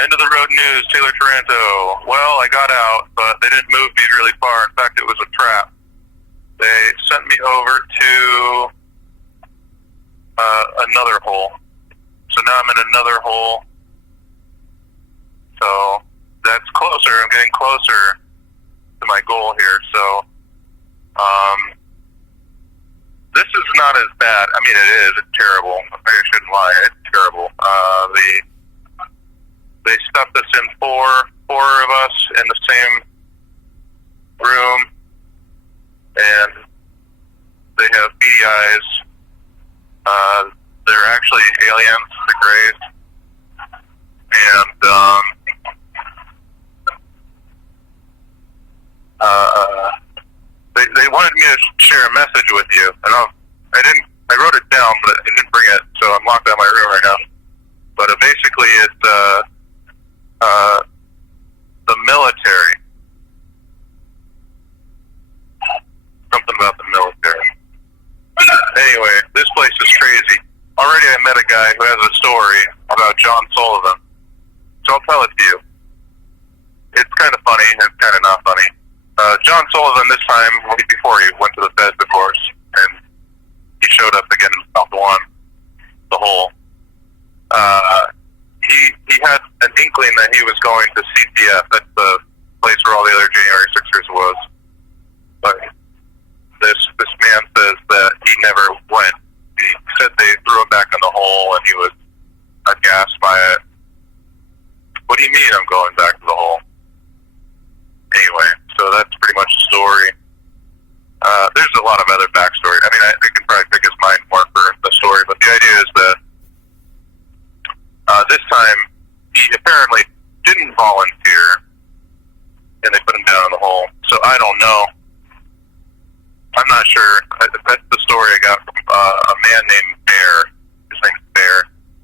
End of the road news, Taylor Taranto. Well, I got out, but they didn't move me really far. In fact, it was a trap. They sent me over to another hole. So now I'm in another hole. So that's closer. I'm getting closer to my goal here. So this is not as bad. I mean, it is. It's terrible. I shouldn't lie. It's terrible. They stuffed us in four of us in the same room, and they have beady eyes. They're actually aliens, the Greys, and they wanted me to share a message with you, and I didn't. I wrote it down, but I didn't bring it, so I'm locked out of my room right now. But basically, it's the military. Something about the military. Anyway, this place is crazy. Already I met a guy who has a story about John Sullivan. So I'll tell it to you. It's kind of funny, and it's kind of not funny. John Sullivan, this time, before he went to the feds, of course, and he showed up again in South One, the hole. He had an inkling that he was going to CTF. That's the place where all the other January 6ers was. But this man says that he never went. He said they threw him back in the hole, and he was aghast by it. What do you mean I'm going back to the hole? Anyway, so that's pretty much the story. There's a lot of other backstory. I mean, I can probably pick his mind more for the story, but the idea is that this time he apparently didn't volunteer, and they put him down in the hole. So I don't know. I'm not sure. That's the story I got from a man named Bear. His name's Bear.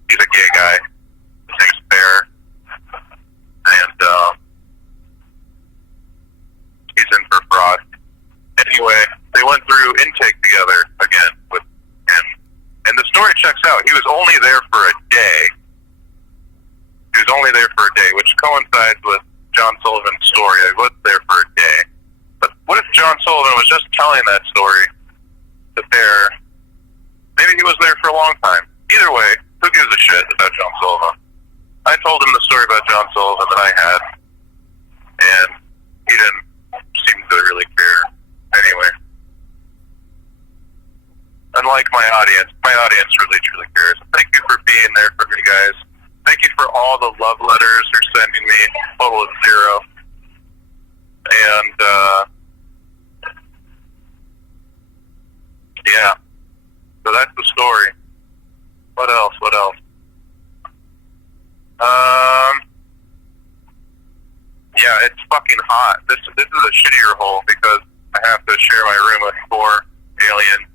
He's a gay guy. His name's Bear. And he's in for fraud. Anyway, they went through intake together again with him. And the story checks out. He was only there for a day. He was only there for a day, which coincides with John Sullivan's story. He was there for a day. But what if John Sullivan was just telling that story to Bear? Maybe he was there for a long time. Either way, who gives a shit about John Sullivan? I told him the story about John Sullivan that I had, and he didn't seem to really care. Anyway, unlike my audience really truly cares. Thank you for being there for me, guys. Thank you for all the love letters you're sending me. Total of 0. And yeah, so that's the story. What else? Yeah, it's fucking hot. This is a shittier hole because I have to share my room with 4 aliens,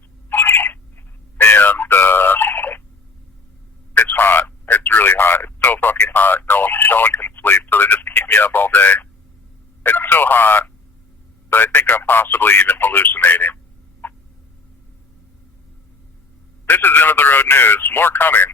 and it's hot. It's really hot. It's so fucking hot. No one can sleep, so they just keep me up all day. It's so hot that I think I'm possibly even hallucinating. This is End of the Road News. More coming.